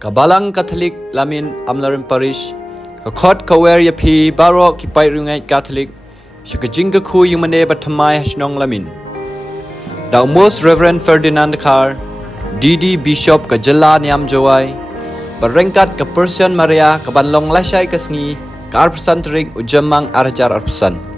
ka Balang Catholic Lamin Amlarim Parish, ka Khot ka wer yapi baro ki pai rungai Catholic, ka Jingkyrkhu Iingmane Thymmai Shnong Lamin. The Most Reverend Ferdinand Kar, DD Bishop ka Jala Niam Jawai, Barengkat ka Persian Maria ka Banlong Lashai ka Sngi, ka Arpsan Terik Ujamang Arjar Arpsan.